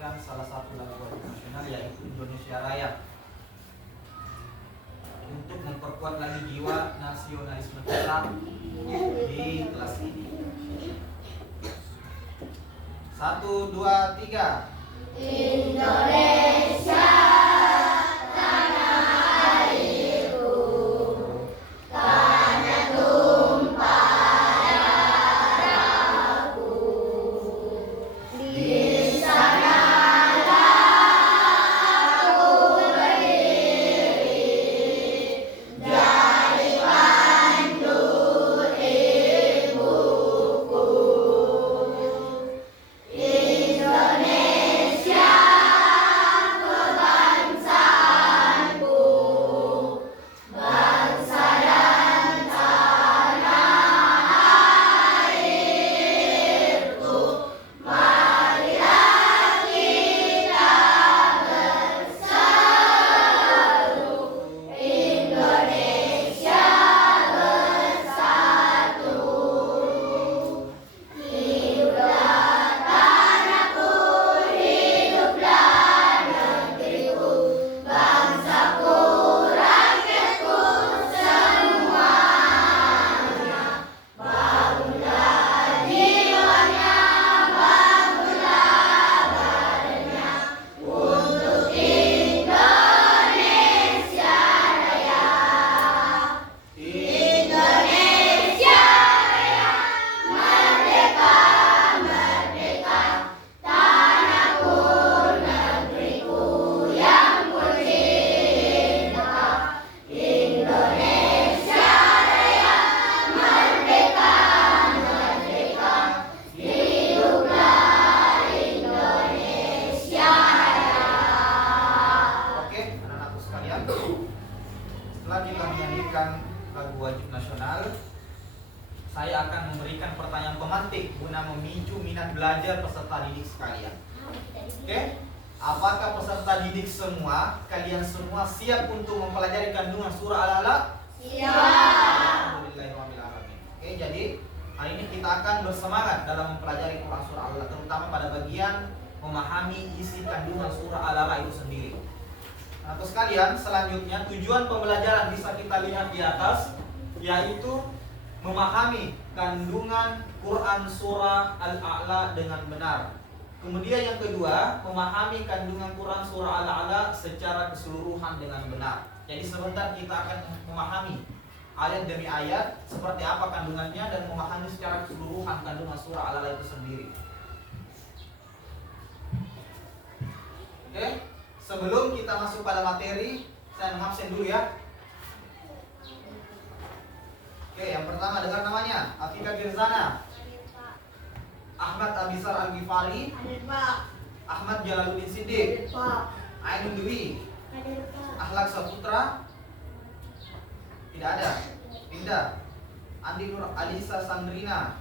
menyanyikan salah satu lagu wajib nasional, yaitu Indonesia Raya, untuk memperkuat lagi jiwa nasionalisme kita di kelas ini. 1, 2, 3. Indonesia tanah airku, tanah tumpah darahku. Di sanalah aku berdiri, jadi pandu ibuku. Indonesia kebangsaanku, bangsa dan tanah airku. Marilah kita berseru, Indonesia bersatu. Hiduplah tanahku, hiduplah negeriku, bangsaku, rakyatku semuanya. Bangunlah jiwanya, bangunlah badannya, untuk Indonesia Raya. Indonesia Raya, merdeka, merdeka, tanahku, negeriku yang kucinta. Indonesia Raya, merdeka, merdeka, hiduplah Indonesia Raya. Oke, anak-anakku sekalian, setelah kita menyanyikan lagu wajib nasional, saya akan memberikan pertanyaan pemantik guna memicu minat belajar peserta didik sekalian. Oke, apakah peserta didik semua, kalian semua siap untuk mempelajari kandungan surah Al-A'la? Siap. Alhamdulillahirrahmanirrahim. Oke, jadi hari ini kita akan bersemangat dalam mempelajari Quran surah Al-A'la, terutama pada bagian memahami isi kandungan surah Al-A'la itu sendiri. Nah, terus sekalian, selanjutnya tujuan pembelajaran bisa kita lihat di atas, yaitu memahami kandungan Quran surah Al-A'la dengan benar. Kemudian yang kedua, memahami kandungan Quran surah Al-A'la secara keseluruhan dengan benar. Jadi sebentar kita akan memahami ayat demi ayat seperti apa kandungannya dan memahami secara keseluruhan kandungan surah Al-A'la itu sendiri. Oke, sebelum kita masuk pada materi, saya mengabsen dulu ya. Oke, yang pertama dengar namanya, Afika Girzana, Ahmad Abisar Al-Ghifari, Hadir Pak. Ahmad Jalaluddin Siddiq, Hadir Pak. Ainun Dwi, Hadir Pak. Akhlak Saputra, tidak ada. Indah, Andi Nur Alisa Sandrina,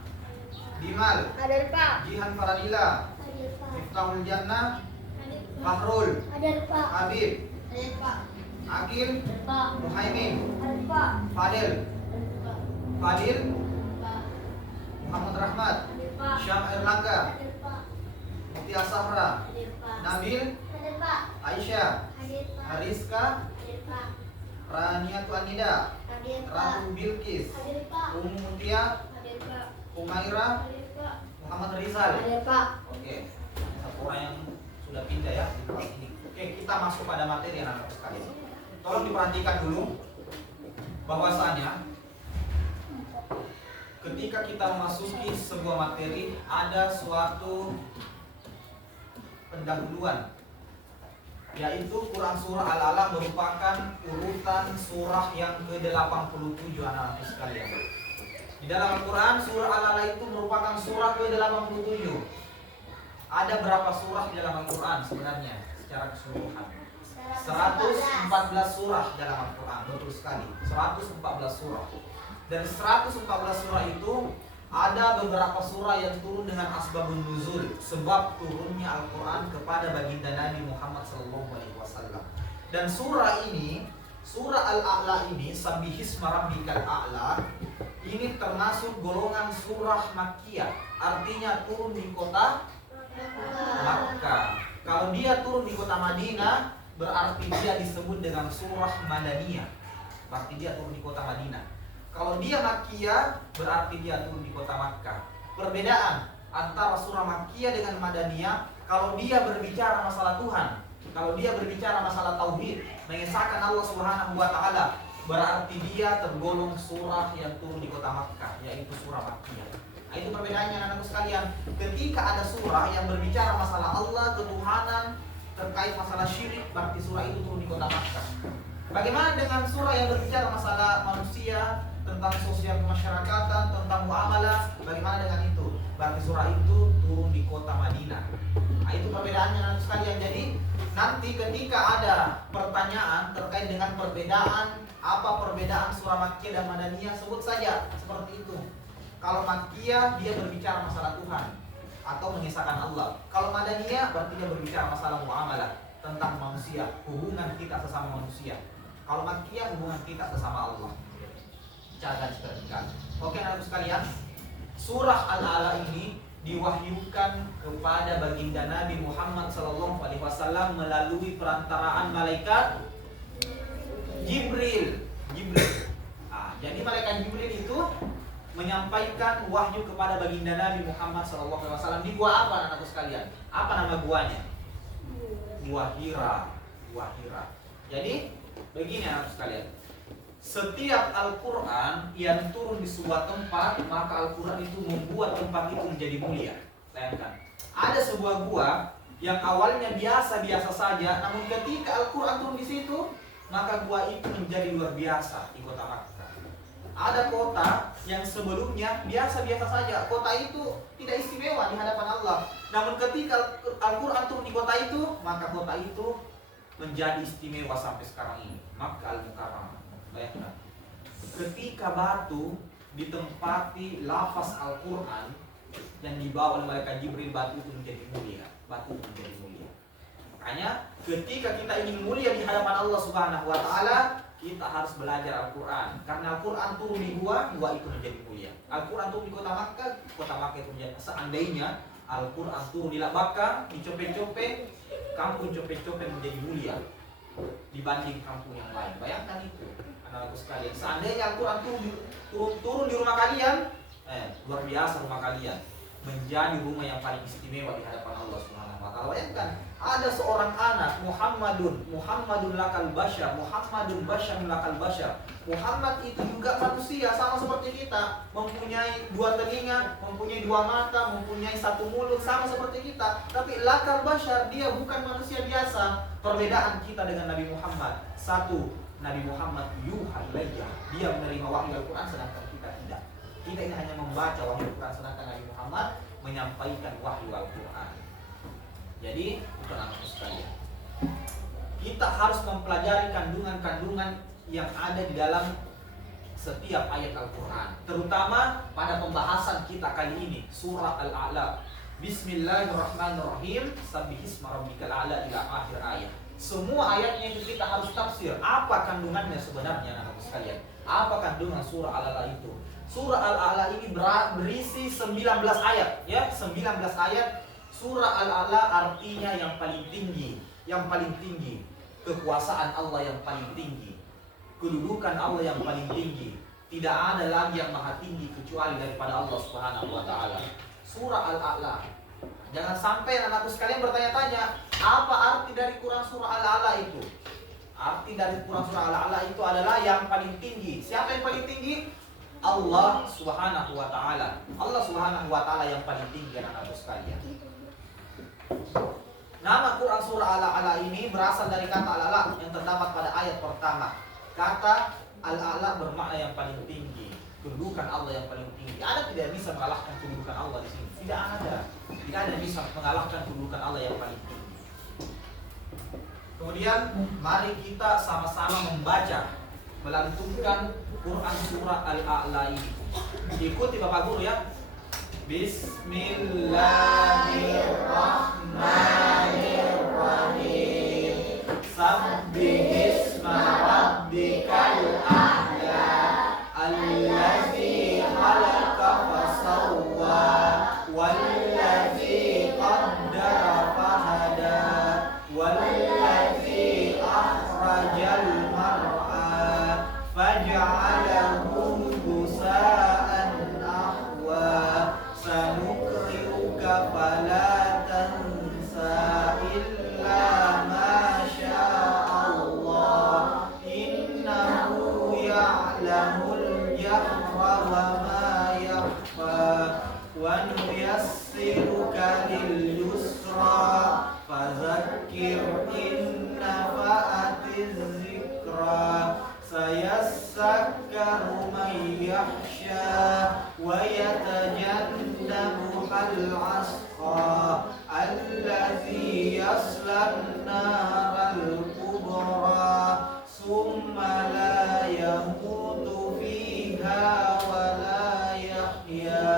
Bimal, Hadir Pak. Jihan Faradila, Hadir Pak. Miftahul Jannah, Hadir Pak. Fahrul, Hadir Pak. Habib, Hadir Pak. Akil, Hadir Pak. Muhaimin, Hadir Pak. Fadil, Hadir Pak. Fadil, Pak. Muhammad Rahmat, Hadir Pak. Syam Erlangga, Hadir Pak. Mutia Sahra, Hadir Pak. Nabil, Hadir Pak. Aisyah, Hadir Pak. Hariska, Hadir Pak. Raniatu Anida, Hadir Pak. Ratu Bilqis, Hadir Pak. Ummu Mutia, Hadir Pak. Umaira, Hadir Pak. Muhammad Rizal. Hadir Pak. Oke, satu orang yang sudah pindah ya di kelas ini. Oke, kita masuk pada materi anak-anak sekalian. Tolong diperhatikan dulu bahwasanya ketika kita memasuki sebuah materi ada suatu pendahuluan, yaitu Quran surah Al-A'la merupakan urutan surah yang ke-87 anak-anak sekalian. Di dalam Al-Quran surah Al-A'la itu merupakan surah ke-87. Ada berapa surah di dalam Al-Quran sebenarnya secara keseluruhan? 114 surah dalam Al-Quran, betul sekali. 114 surah. Dan 114 surah itu ada beberapa surah yang turun dengan asbabun nuzul, sebab turunnya Al-Quran kepada baginda Nabi Muhammad SAW. Dan surah ini, surah Al-A'la ini, Sabbihisma Rabbikal A'la, ini termasuk golongan surah Makkiyah, artinya turun di kota Makkah. Kalau dia turun di kota Madinah, berarti dia disebut dengan surah Madaniyah. Berarti dia turun di kota Madinah. Kalau dia Makkiyah, berarti dia turun di kota Makkah. Perbedaan antara surah Makkiyah dengan Madaniyah, kalau dia berbicara masalah Tuhan, kalau dia berbicara masalah tauhid, mengesahkan Allah Subhanahu wa taala, berarti dia tergolong surah yang turun di kota Makkah, yaitu surah Makkiyah. Nah, itu perbedaannya anak-anakku sekalian. Ketika ada surah yang berbicara masalah Allah, ketuhanan, terkait masalah syirik, berarti surah itu turun di kota Makkah. Bagaimana dengan surah yang berbicara masalah manusia, tentang sosial kemasyarakatan, tentang muamalah, bagaimana dengan itu? Berarti surah itu turun di kota Madinah. Nah, itu perbedaannya anak sekalian. Jadi nanti ketika ada pertanyaan terkait dengan perbedaan, apa perbedaan surah Makkiyah dan Madaniyah, sebut saja seperti itu. Kalau Makkiyah dia berbicara masalah Tuhan atau mengisahkan Allah. Kalau Madaniyah berarti dia berbicara masalah muamalah, tentang manusia, hubungan kita sesama manusia. Kalau Makkiyah hubungan kita sesama Allah. Cara diperhatikan. Oke anak sekalian, surah Al-A'la ini diwahyukan kepada baginda Nabi Muhammad SAW melalui perantaraan malaikat Jibril. Jadi malaikat Jibril itu menyampaikan wahyu kepada baginda Nabi Muhammad SAW di gua apa anak sekalian? Apa nama guanya? Gua Hira. Jadi begini anak sekalian. Setiap Al-Quran yang turun di sebuah tempat, maka Al-Quran itu membuat tempat itu menjadi mulia. Bayangkan, ada sebuah gua yang awalnya biasa-biasa saja, namun ketika Al-Quran turun di situ, maka gua itu menjadi luar biasa di kota Makkah. Ada kota yang sebelumnya biasa-biasa saja, kota itu tidak istimewa di hadapan Allah. Namun ketika Al-Quran turun di kota itu, maka kota itu menjadi istimewa sampai sekarang ini. Makkah Al-Mukarramah. Bayangkan, ketika batu ditempati lafaz Al-Quran dan dibawa oleh malaikat Jibril, batu itu menjadi mulia. Makanya ketika kita ingin mulia di hadapan Allah Subhanahu wa taala, kita harus belajar Al-Quran. Karena Al-Quran turun di gua itu menjadi mulia. Al-Quran turun di kota Makkah itu menjadi. Seandainya Al-Quran turun di Makkah, di Cope-Cope, kampung Cope-Cope menjadi mulia dibanding kampung yang lain. Bayangkan itu anak-anakku sekalian. Seandainya Al-Quran turun di rumah kalian, luar biasa rumah kalian, menjadi rumah yang paling istimewa di hadapan Allah Subhanahu wa taala. Bayangkan, ada seorang anak Muhammadun lakal bashar, Muhammadun basyarun lakal bashar. Muhammad itu juga manusia sama seperti kita, mempunyai dua telinga, mempunyai dua mata, mempunyai satu mulut, sama seperti kita. Tapi lakal bashar, dia bukan manusia biasa. Perbedaan kita dengan Nabi Muhammad, satu, Nabi Muhammad yuha ilayya, dia menerima wahyu Al-Quran, sedangkan kita tidak. Kita ini hanya membaca wahyu Al-Quran, sedangkan Nabi Muhammad menyampaikan wahyu Al-Quran. Jadi itu anak-anak sekalian, kita harus mempelajari kandungan-kandungan yang ada di dalam setiap ayat Al-Quran, terutama pada pembahasan kita kali ini, surah Al-A'la. Bismillahirrahmanirrahim, sabbihisma rabbikal a'la ila akhir ayat. Semua ayatnya itu kita harus tafsir. Apa kandungannya sebenarnya anak-anak sekalian? Apa kandungan surah Al-A'la itu? Surah Al-A'la ini berisi 19 ayat, ya, 19 ayat. Surah Al-A'la artinya yang paling tinggi, kekuasaan Allah yang paling tinggi, kedudukan Allah yang paling tinggi. Tidak ada lagi yang maha tinggi kecuali daripada Allah Subhanahu wa taala. Surah Al-A'la. Jangan sampai anakku sekalian bertanya-tanya, apa arti dari Quran surah Al-A'la itu? Arti dari Quran surah Al-A'la itu adalah yang paling tinggi. Siapa yang paling tinggi? Allah Subhanahu wa taala. Allah Subhanahu wa taala yang paling tinggi anakku sekalian. Nama Quran surah Al-A'la ini berasal dari kata Al-A'la yang terdapat pada ayat pertama. Kata Al-A'la bermakna yang paling tinggi, kedudukan Allah yang paling tinggi. Ada tidak bisa mengalahkan kedudukan Allah di sini? Tidak ada yang bisa mengalahkan kedudukan Allah yang paling tinggi. Kemudian mari kita sama-sama membaca, melantunkan Quran surah Al-A'la ini. Ikuti Bapak Guru ya. Bismillahirrahmanirrahim. Sabbihisma rabbikal a'la allazi khalaqa fasawwa wallazi qaddara fahada إن نفعت الذكرى سيذكر من يخشى ويتجنبها الأشقى الذي يصلى النار الكبرى ثم لا يموت فيها ولا يحيا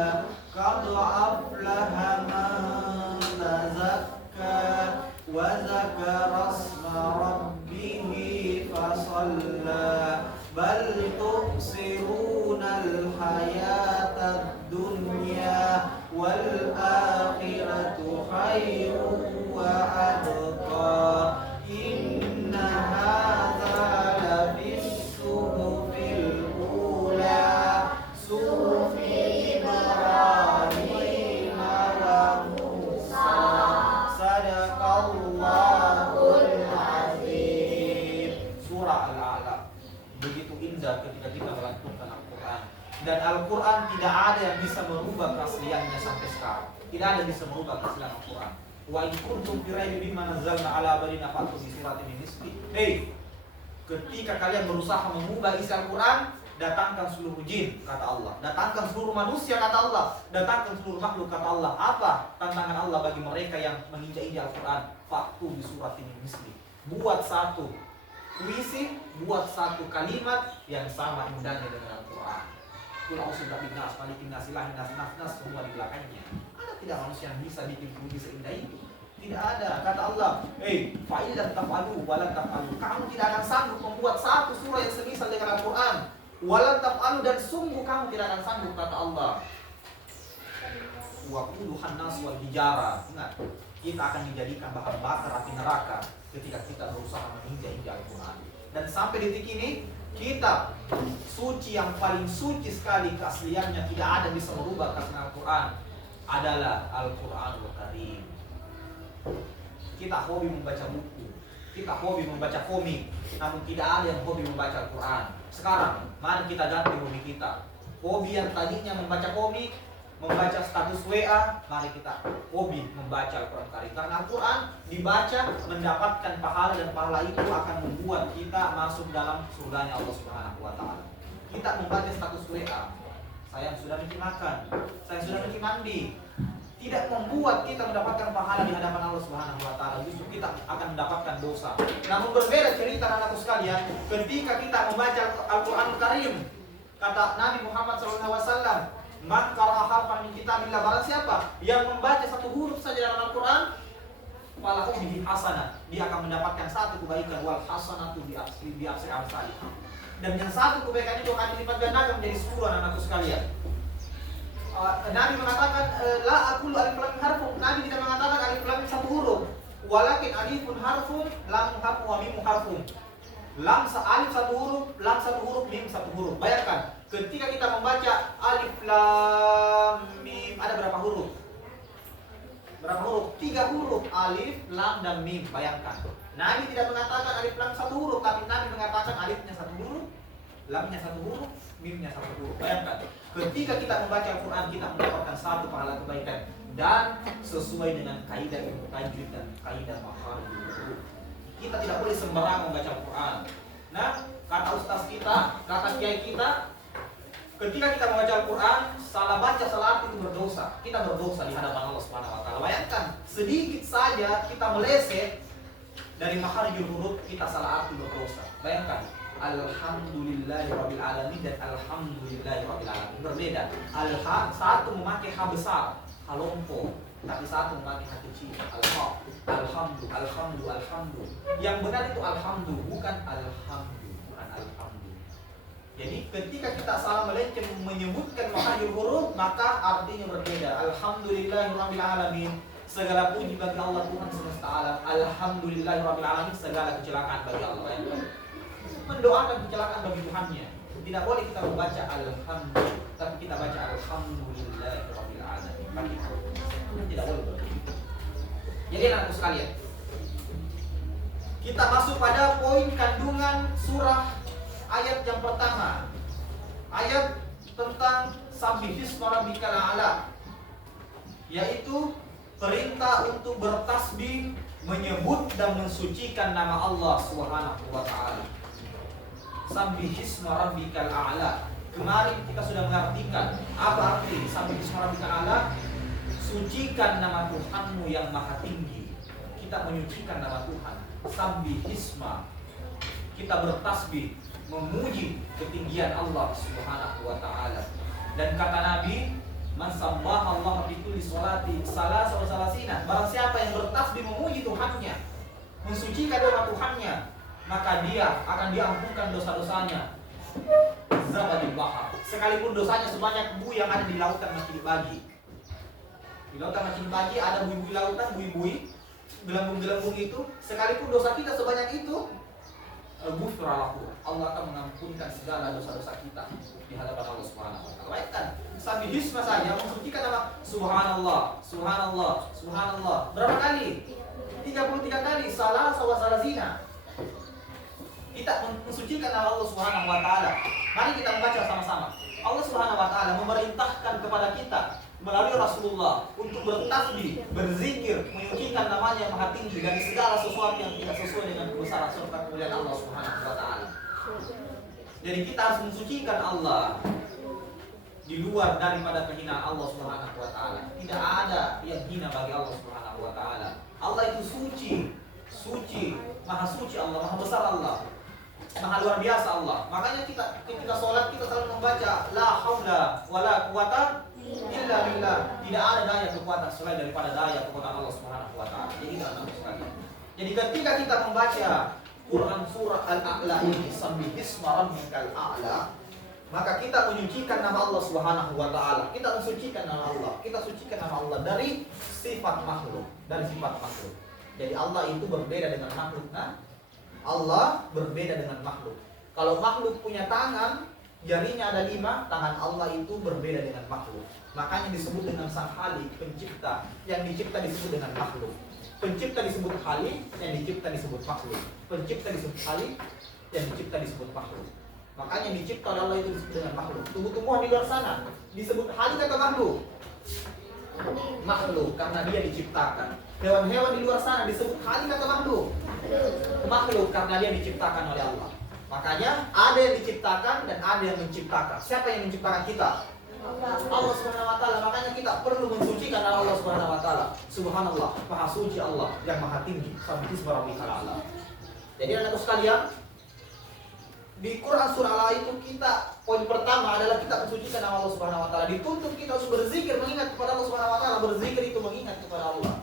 قد أفلح من تزكى وذكر اسم ربه فصلى بل تؤثرون الحياة الدنيا والآخرة خير وأبقى إن هذا لفي الصحف الأولى صحف إبراهيم وموسى صدق الله العظيم. Surah Al-A'la. Begitu indah ketika kita melantunkan Al-Quran. Dan Al-Quran tidak ada yang bisa merubah keasliannya sampai sekarang. Tidak ada yang bisa merubah keaslian Al-Quran. Wa in kuntum fi raibin mimma nazzalna ala abdina fa'tu bi suratin min misli. Ketika kalian berusaha mengubah isi Al-Quran, datangkan seluruh jin, kata Allah. Datangkan seluruh manusia, kata Allah. Datangkan seluruh makhluk, kata Allah. Apa tantangan Allah bagi mereka yang menginjak-injak Al-Quran? Fa'tu bi suratin min misli. Buat satu puisi, buat satu kalimat yang sama indahnya dengan Al-Quran. Kul a'udzu birabbin nas, malikin nas, ilahin nas, nas semua di belakangnya. Ada tidak manusia yang bisa bikin puisi seindah itu? Tidak ada. Kata Allah, fa'il dan taf'alu walan taf'alu. Kamu tidak akan sanggup membuat satu surah yang semisal dengan Al-Quran. Walan taf'alu, dan sungguh kamu tidak akan sanggup, kata Allah. Wa quluhan nas wal hijara. Ingat, kita akan dijadikan bahan bakar api neraka ketika kita berusaha menginjak-injak Al-Quran. Dan sampai detik ini, kitab suci yang paling suci sekali keasliannya, tidak ada yang bisa merubah keaslian Al-Quran, adalah Al-Quranul Karim. Kita hobi membaca buku, kita hobi membaca komik, namun tidak ada yang hobi membaca Al-Quran. Sekarang, mari kita ganti hobi kita. Hobi yang tadinya membaca komik, membaca status WA, mari kita hobi membaca Al-Quran Karim. Karena Al-Quran dibaca mendapatkan pahala, dan pahala itu akan membuat kita masuk dalam surganya Allah Subhanahu wa Ta'ala. Kita membaca status WA, saya sudah mesti makan, saya sudah mesti mandi, tidak membuat kita mendapatkan pahala di hadapan Allah Subhanahu wa Ta'ala. Justru kita akan mendapatkan dosa. Namun berbeda cerita anakku sekalian, ketika kita membaca Al-Quran Karim, kata Nabi Muhammad SAW, man qara'a harfan min kitabillah, barang siapa yang membaca satu huruf saja dalam Al-Quran, falahu bihi hasanah, dia akan mendapatkan satu kebaikan, wal hasanatu bi asri amsalih. Dan yang satu kebaikan itu akan dilipat gandakan menjadi 10 anak-anakku sekalian. Nabi mengatakan la aqulu alif lam harfun, Nabi tidak mengatakan alif lam satu huruf, walakin alifun harfun, lam harfun wa mim harfun. Alif satu huruf, lam satu huruf, mim satu huruf. Bayangkan, ketika kita membaca alif lam mim, ada berapa huruf? Berapa huruf? 3 huruf, alif, lam, dan mim. Bayangkan, Nabi tidak mengatakan alif lam satu huruf, tapi Nabi mengatakan alifnya satu huruf, lamnya satu huruf, mimnya satu huruf. Bayangkan, ketika kita membaca Al-Quran, kita mendapatkan satu pahala kebaikan, dan sesuai dengan kaidah ilmu tajwid dan kaidah makharijul huruf. Kita tidak boleh sembarangan membaca Al-Quran. Nah, kata ustaz kita, kata kiai kita, ketika kita membaca Al-Quran, salah baca, salah arti itu berdosa. Kita berdosa di hadapan Allah Subhanahu wa Ta'ala. Bayangkan, sedikit saja kita meleset dari makharijul huruf, kita salah arti berdosa. Bayangkan, Alhamdulillahirabbil alamin dan Alhamdulillahirabbil alamin berbeda. Satu memakai ha besar, halompo, tapi satu memakai ha kecil, alhamdu. Yang benar itu alhamdu, bukan alhamdu. Jadi ketika kita salah melenceng menyebutkan makharijul huruf, maka artinya berbeda. Alhamdulillahirabbil alamin, segala puji bagi Allah Tuhan semesta alam. Alhamdulillahirabbil alamin, segala kecelakaan bagi Allah. Mendoakan kecelakaan bagi Tuhannya. Tidak boleh kita membaca alhamdulillah, tapi kita baca alhamdulillahirabbil alamin. Tidak boleh begitu. Jadi anak-anakku sekalian, kita masuk pada poin kandungan surah ayat yang pertama. Ayat tentang sabbihisma rabbikal a'la, yaitu perintah untuk bertasbih menyebut dan mensucikan nama Allah Subhanahu wa taala. Sabbihisma rabbikal a'la. Kemarin kita sudah mengartikan apa arti sabbihisma rabbikal a'la? Sucikan nama Tuhanmu yang maha tinggi. Kita menyucikan nama Tuhan. Sabbihisma. Kita bertasbih, memuji ketinggian Allah Subhanahu wa taala. Dan kata Nabi, man sabbaha Allah bi kulli sholati salasa wa salasina. Barang siapa yang bertasbih memuji Tuhannya, mensucikan nama Tuhannya, maka dia akan diampunkan dosa-dosanya. Zabadil bahar. Sekalipun dosanya sebanyak buih yang ada di lautan masih dibagi. Di lautan masih dibagi ada buih-buih lautan, buih-buih, gelembung-gelembung itu. Sekalipun dosa kita sebanyak itu, ghufralahu. Allah akan mengampunkan segala dosa-dosa kita di hadapan Allah Subhanahu wa taala. Baikkan, sabbihisma saja mensucikan nama subhanallah, subhanallah, subhanallah. Berapa kali? 33 kali. Salah wa salasina. Kita mensucikan nama Allah Subhanahu wa taala. Mari kita membaca sama-sama. Allah Subhanahu wa taala memerintahkan kepada kita melalui Rasulullah untuk bertasbih, berzikir, menyucikan namanya yang maha tinggi dari segala sesuatu yang tidak sesuai dengan kebesaran serta kemuliaan Allah Subhanahu wa taala. Jadi kita harus mensucikan Allah di luar daripada kehinaan Allah Subhanahu wa taala. Tidak ada yang hina bagi Allah Subhanahu wa taala. Allah itu suci, suci, maha suci Allah, maha besar Allah, maha luar biasa Allah. Makanya kita ketika sholat kita selalu membaca la haula wala quwata illa billah. Tidak ada daya kekuatan selain daripada daya kekuatan Allah Subhanahu wa taala. Jadi tidak ada sekali. Jadi ketika kita membaca Quran surah Al-A'la ini, sabbihisma rabbikal a'la, maka kita menyucikan nama Allah Subhanahu wa taala. Kita mensucikan nama Allah. Kita sucikan nama Allah dari sifat makhluk, dari sifat makhluk. Jadi Allah itu berbeda dengan makhluk. Nah, Allah berbeda dengan makhluk. Kalau makhluk punya tangan, jarinya ada 5, tangan Allah itu berbeda dengan makhluk. Makanya disebut dengan sang Khalik, pencipta. Yang dicipta disebut dengan makhluk. Pencipta disebut Khalik, yang dicipta disebut makhluk. Pencipta disebut Khalik, yang dicipta disebut makhluk. Makanya dicipta oleh Allah itu disebut dengan makhluk. Tumbuh-tumbuhan di luar sana disebut Khalik atau makhluk? Makhluk, karena dia diciptakan. Hewan-hewan di luar sana disebut Khalik atau makhluk? Makhluk, karena dia diciptakan oleh Allah. Makanya ada yang diciptakan dan ada yang menciptakan. Siapa yang menciptakan kita? Allah Subhanahu wa taala. Makanya kita perlu mensucikan nama Allah Subhanahu wa taala. Subhanallah, maha suci Allah yang maha tinggi. Sabbihisma rabbikal a'la. Jadi anak-anak sekalian, di Quran surah Al-A'la itu kita poin pertama adalah kita mensucikan nama Allah Subhanahu wa taala. Dituntut kita harus berzikir, mengingat kepada Allah Subhanahu wa taala. Berzikir itu mengingat kepada Allah.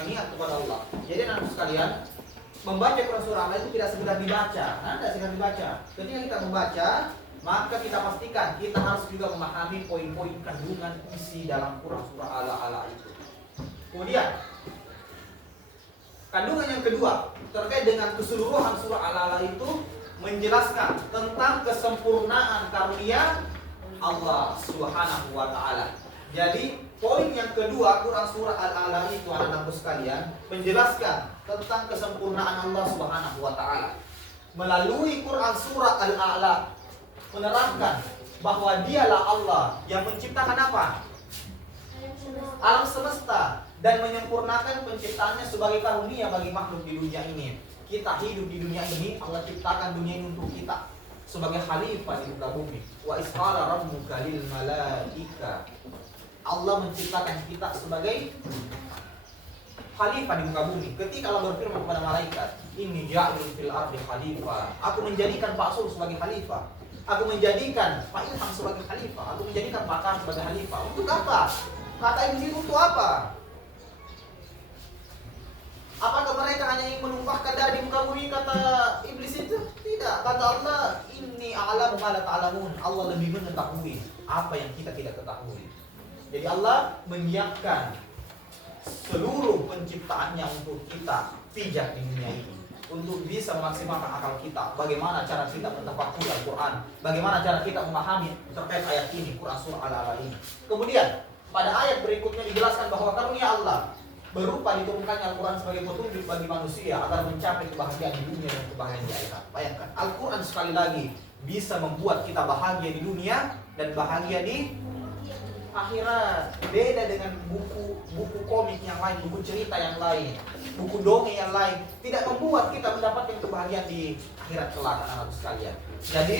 Mengingat kepada Allah. Jadi anak-anak sekalian, membaca Quran surah Al-A'la itu tidak sekedar dibaca. Tidak sekedar dibaca. Ketika kita membaca, maka kita pastikan kita harus juga memahami poin-poin kandungan isi dalam Quran surah Al-A'la itu. Kemudian kandungan yang kedua terkait dengan keseluruhan surah Al-A'la itu menjelaskan tentang kesempurnaan karunia Allah Subhanahu wa taala. Jadi poin yang kedua Quran surah Al-A'la itu anak-anakku sekalian menjelaskan tentang kesempurnaan Allah Subhanahu wa taala. Melalui Quran surah Al-A'la menerangkan bahwa dialah Allah yang menciptakan apa? Alam semesta dan menyempurnakan penciptaannya sebagai karunia bagi makhluk di dunia ini. Kita hidup di dunia ini, Allah ciptakan dunia ini untuk kita sebagai khalifah di muka bumi. Wa isqala rabbuka lil malaika. Allah menciptakan kita sebagai khalifah di muka bumi. Ketika Allah berfirman kepada malaikat, "Inni ja'ilun fil ardi khalifah." Aku menjadikan Pak Sul sebagai khalifah. Aku menjadikan Pak Ilham sebagai khalifah. Aku menjadikan Pak Kar sebagai khalifah. Untuk apa? Kata iblis itu untuk apa? Apakah mereka hanya ingin menumpahkan darah di muka bumi, kata iblis itu? Tidak. Kata Allah, "Inni a'lamu ma la ta'lamun." Allah lebih mengetahui apa yang kita tidak ketahui. Jadi Allah menyiapkan seluruh penciptaannya untuk kita pijak di dunia ini, untuk bisa memaksimalkan akal kita. Bagaimana cara kita mentafakkur Al-Quran, bagaimana cara kita memahami terkait ayat ini, Quran surah Al-A'la ini. Kemudian pada ayat berikutnya dijelaskan bahwa karunia Allah berupa diturunkannya Al-Quran sebagai petunjuk bagi manusia agar mencapai kebahagiaan di dunia dan kebahagiaan di akhirat. Bayangkan, Al-Quran sekali lagi bisa membuat kita bahagia di dunia dan bahagia di akhirat. Beda dengan buku buku komik yang lain, buku cerita yang lain, buku dongeng yang lain tidak membuat kita mendapatkan kebahagiaan di akhirat kelak, anak-anak sekalian. Jadi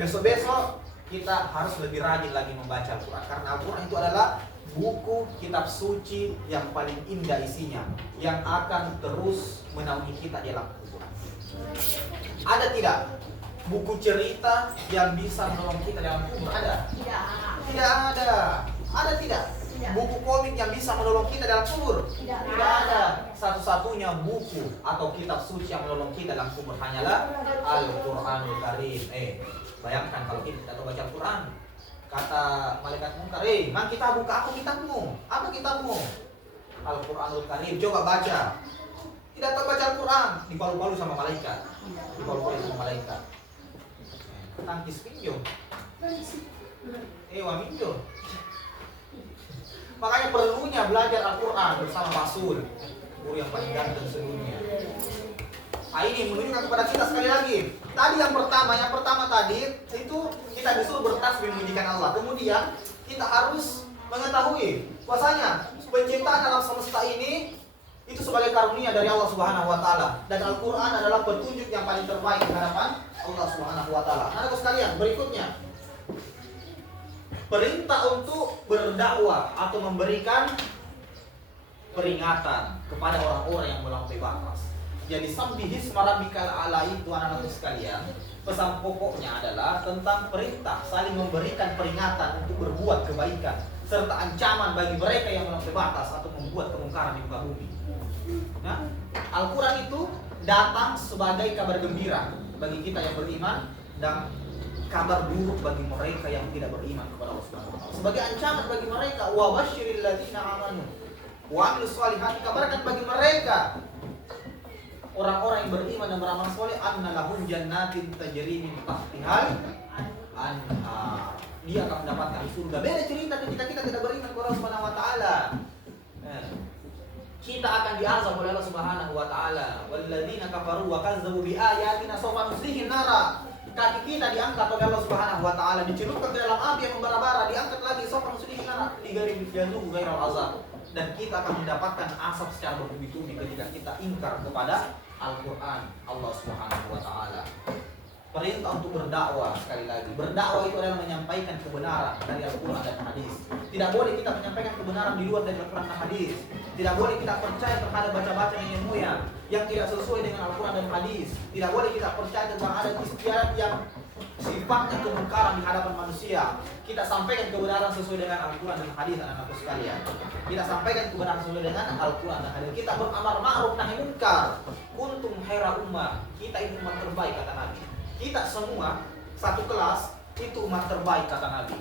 besok-besok kita harus lebih rajin lagi membaca Al-Quran, karena Al-Quran itu adalah buku kitab suci yang paling indah isinya, yang akan terus menaungi kita di alam kubur. Ada tidak buku cerita yang bisa menolong kita dalam kubur? Ada? Tidak. Tidak ada. Ada tidak? Tidak. Buku komik yang bisa menolong kita dalam kubur? Tidak. Tidak ada. Satu-satunya buku atau kitab suci yang menolong kita dalam kubur hanyalah Al-Quranul Karim. Bayangkan kalau kita tidak tahu baca Al-Quran, kata malaikat munkar, man kita buka apa kitabmu? Apa kitabmu? Al-Quranul Karim. Coba baca. Tidak tahu baca Al-Quran, dipalu-palu sama malaikat. Dipalu-palu sama malaikat. Tangkis pinjol. Wah minjol. Makanya perlunya belajar Al-Quran bersama Pak Sul, guru yang paling ganteng sedunia. Ini menunjukkan kepada kita sekali lagi. Tadi yang pertama tadi itu kita disuruh bertasbih memujikan Allah. Kemudian kita harus mengetahui bahwasanya penciptaan alam semesta ini itu sebagai karunia dari Allah Subhanahu wa taala, dan Al-Qur'an adalah petunjuk yang paling terbaik di hadapan Allah Subhanahu wa taala. Anak-anak sekalian, berikutnya perintah untuk berdakwah atau memberikan peringatan kepada orang-orang yang melampaui batas. Jadi sabbihis marabikal ala itu, anak-anak sekalian, pesan pokoknya adalah tentang perintah saling memberikan peringatan untuk berbuat kebaikan, serta ancaman bagi mereka yang melampaui batas atau membuat kemungkaran di muka bumi. Nah, Al-Quran itu datang sebagai kabar gembira bagi kita yang beriman dan kabar buruk bagi mereka yang tidak beriman kepada Allah Subhanahu wa taala. Sebagai ancaman bagi mereka, wa basyiril ladzina amanu wa amilus shalihati, kabarkan bagi mereka orang-orang yang beriman dan beramal saleh, anna lahum jannatin tajri min tahtihal anhar. Dia akan mendapatkan surga. Beda cerita ketika kita tidak beriman kepada Allah Subhanahu wa taala. Kita akan diazab oleh Allah Subhanahu wa taala. Walladzina kafaru wa kazzabu bi ayatina sawfa nuslihim nara. Kaki kita diangkat oleh Allah Subhanahu wa taala, dicelupkan ke dalam api yang membara-bara, diangkat lagi sawfa nuslihim nara, digari bijazuhu ghairal azab. Dan kita akan mendapatkan asap secara bertubi-tubi ketika kita ingkar kepada Al-Quran Allah Subhanahu wa taala. Perintah untuk berdakwah, sekali lagi, berdakwah itu adalah menyampaikan kebenaran dari Al-Quran dan hadis. Tidak boleh kita menyampaikan kebenaran di luar dari Al-Quran dan hadis. Tidak boleh kita percaya terhadap baca-baca nenek moyang yang tidak sesuai dengan Al-Quran dan hadis. Tidak boleh kita percaya tentang adat istiadat yang sifatnya kemungkaran di hadapan manusia. Kita sampaikan kebenaran sesuai dengan Al-Quran dan hadis, anak-anakku sekalian. Kita sampaikan kebenaran sesuai dengan Al-Quran dan hadis. Kita beramar ma'ruf nahi munkar. Kuntum khaira ummah. Kita itu umat terbaik, kata Nabi. Kita semua satu kelas itu umat terbaik, kata Nabi.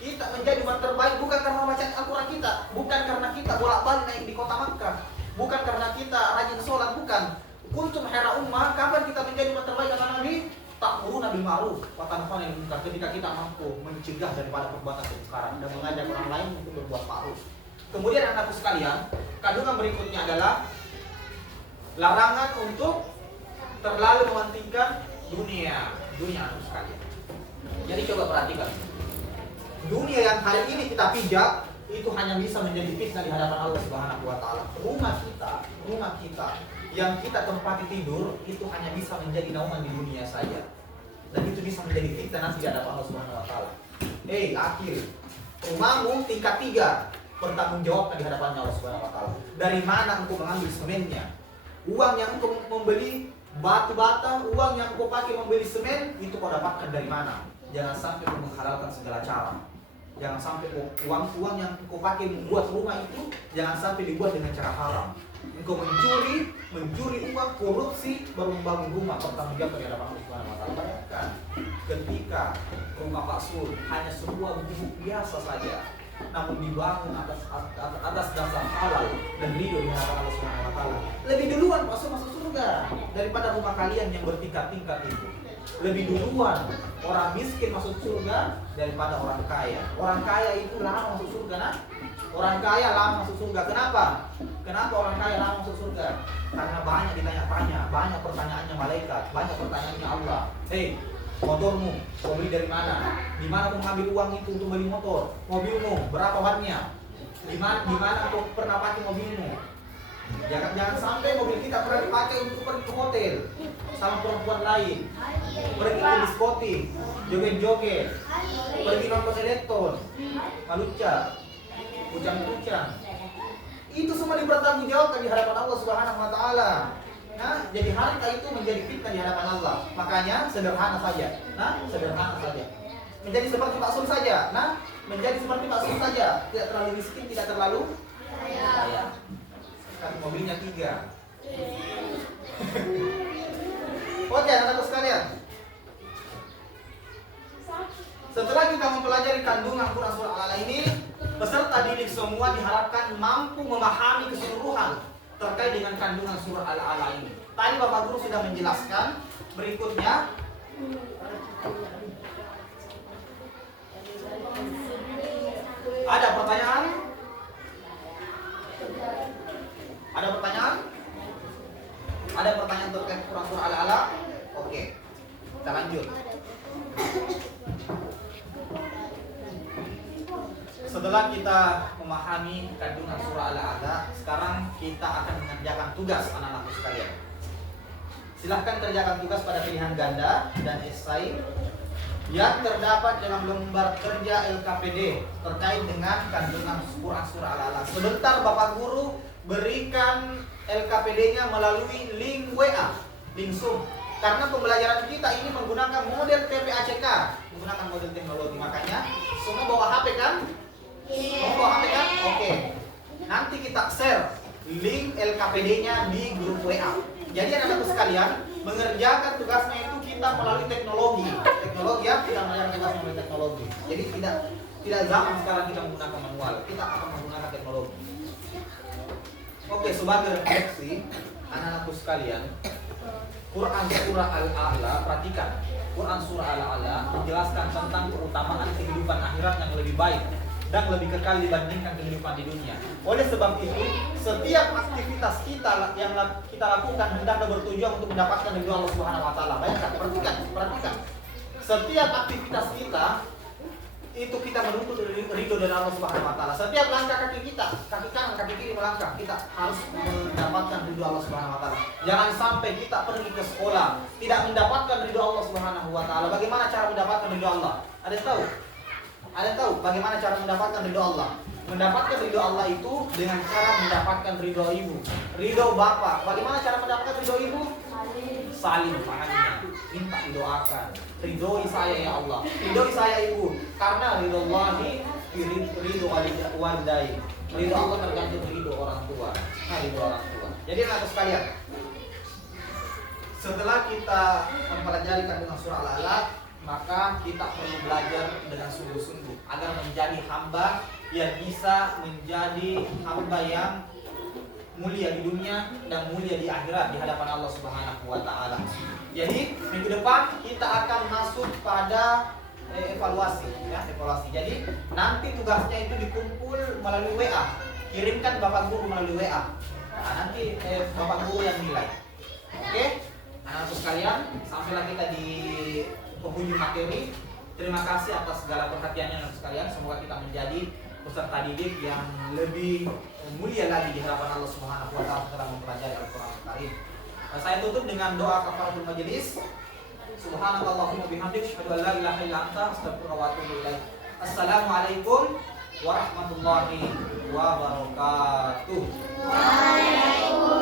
Kita menjadi umat terbaik bukan karena bacaan Al-Quran kita, bukan karena kita bolak-balik naik di kota Makkah, bukan karena kita rajin sholat, bukan. Kuntum khaira ummah, kapan kita menjadi umat terbaik, kata Nabi? Ta'muruna bil ma'ruf wa tanhauna 'anil munkar, ketika kita mampu mencegah daripada perbuatan kemungkaran dan mengajak orang lain untuk berbuat ma'ruf. Kemudian anakku sekalian, kandungan berikutnya adalah larangan untuk terlalu mementingkan dunia anakku sekalian. Jadi coba perhatikan, dunia yang hari ini kita pijak itu hanya bisa menjadi fitnah di hadapan Allah Subhanahu wa taala. Rumah kita yang kita tempati tidur itu hanya bisa menjadi naungan di dunia saja. Dan itu bisa menjadi fitnah nanti di hadapan Allah Subhanahu wa taala. Akhir rumahmu tingkat 3, bertanggungjawabkan di hadapan Allah Subhanahu wa taala. Dari mana engkau mengambil semennya? Uang yang engkau membeli batu bata, uang yang kau pakai membeli semen, itu kau dapatkan dari mana? Jangan sampai kau menghalalkan segala cara. Jangan sampai uang yang kau pakai membuat rumah itu jangan sampai dibuat dengan cara haram. Engkau mencuri uang, korupsi, baru membangun rumah, bertanggung jawab di hadapan Allah Subhanahu wa taala. Bayangkan ketika rumah Pak Sul hanya sebuah gubuk biasa saja, namun dibangun atas dasar halal dan ridho di hadapan Allah Subhanahu wa taala. Lebih duluan masuk surga daripada rumah kalian yang bertingkat-tingkat itu. Lebih duluan orang miskin masuk surga daripada orang kaya. Orang kaya itu lama masuk surga, nah? Orang kaya lama masuk surga. Kenapa orang kaya lama masuk surga? Karena banyak ditanya-tanya, banyak pertanyaannya malaikat, banyak pertanyaannya Allah. Motormu, kau beli dari mana? Di mana kau mengambil uang itu untuk beli motor? Mobilmu, berapa wannya? Di mana kau pernah pakai mobilmu? Jangan sampai mobil kita pernah dipakai untuk pergi ke hotel sama perempuan lain, pergi ke diskotik, joget-joget, pergi nonton sinetron, maluca, kucang-kucang. Itu semua dipertanggungjawabkan di hadapan Allah Subhanahu wa taala. Nah, jadi harta itu menjadi fitnah di hadapan Allah. Makanya sederhana saja. Nah, sederhana saja. Menjadi seperti Pak Sul saja. Nah, menjadi seperti Pak Sul saja. Tidak terlalu miskin, tidak terlalu kaya. Kan mobilnya 3. Oke, anak-anak sekalian. Setelah kita mempelajari kandungan Quran surah Al-A'la ini, peserta didik semua diharapkan mampu memahami keseluruhan terkait dengan kandungan surah Al-A'la ini. Tadi Bapak Guru sudah menjelaskan. Berikutnya, ada pertanyaan? Ada pertanyaan? Ada pertanyaan terkait Quran surah Al-A'la? Oke, kita lanjut. Setelah kita memahami kandungan surah Al-A'la, sekarang kita akan mengerjakan tugas anak-anak sekalian. Silahkan kerjakan tugas pada pilihan ganda dan esai yang terdapat dalam lembar kerja LKPD terkait dengan kandungan Quran surah Al-A'la. Sebentar Bapak Guru berikan LKPD-nya melalui link WA, link Zoom. Karena pembelajaran kita ini menggunakan model TPACK, menggunakan model teknologi. Makanya semua bawa HP kan? Mau bawa HP kan? Oke. Nanti kita share link LKPD-nya di grup WA. Jadi anak-anak sekalian, mengerjakan tugasnya itu kita melalui teknologi. Teknologi ya, kita mengerjakan tugas melalui teknologi. Jadi tidak zaman sekarang kita menggunakan manual, kita akan menggunakan teknologi. Oke, sebagai refleksi anak-anakku sekalian, Quran surah Al-A'la, perhatikan. Quran surah Al-A'la menjelaskan tentang keutamaan kehidupan akhirat yang lebih baik dan lebih kekal dibandingkan kehidupan di dunia. Oleh sebab itu, setiap aktivitas kita yang kita lakukan hendaklah bertujuan untuk mendapatkan ridho Allah Subhanahu wa taala. Bayangkan, perhatikan. Setiap aktivitas kita itu kita menuntut ridho dari Allah Subhanahu wa taala. Setiap langkah kaki kita, kaki kanan, kaki kiri melangkah, kita harus mendapatkan ridho Allah Subhanahu wa taala. Jangan sampai kita pergi ke sekolah tidak mendapatkan ridho Allah Subhanahu wa taala. Bagaimana cara mendapatkan ridho Allah? Ada yang tahu? Ada yang tahu bagaimana cara mendapatkan ridho Allah? Mendapatkan ridho Allah itu dengan cara mendapatkan ridho ibu, ridho bapak. Bagaimana cara mendapatkan ridho ibu? Salim tangannya, minta didoakan. Ridhoi saya ya Allah, ridhoi saya ibu. Karena ridho Allahi ridho walidai. Ridho Allah tergantung ridho orang tua. Nah, ridho orang tua. Jadi anak sekalian, setelah kita mempelajari kandungan surah Al-A'la, maka kita perlu belajar dengan sungguh-sungguh agar menjadi hamba yang bisa menjadi hamba yang mulia di dunia dan mulia di akhirat di hadapan Allah Subhanahu wa taala. Jadi minggu depan kita akan masuk pada evaluasi ya, evaluasi. Jadi nanti tugasnya itu dikumpul melalui WA. Kirimkan Bapak Guru melalui WA. Nah, nanti Bapak Guru yang nilai. Oke? Anak-anak sekalian, sampailah kita di penghujung materi. Terima kasih atas segala perhatiannya anak sekalian. Semoga kita menjadi peserta didik yang lebih mulia lagi di hadapan Allah Subhanahu wa taala setelah mempelajari Al-Qur'an Al-Karim. Saya tutup dengan doa kafaratul majelis. Subhanallahumma bihamdik asyhadu an la ilaha illa anta astaghfiruka wa atubu ilaik. Assalamualaikum warahmatullahi wabarakatuh. Waalaikumsalam.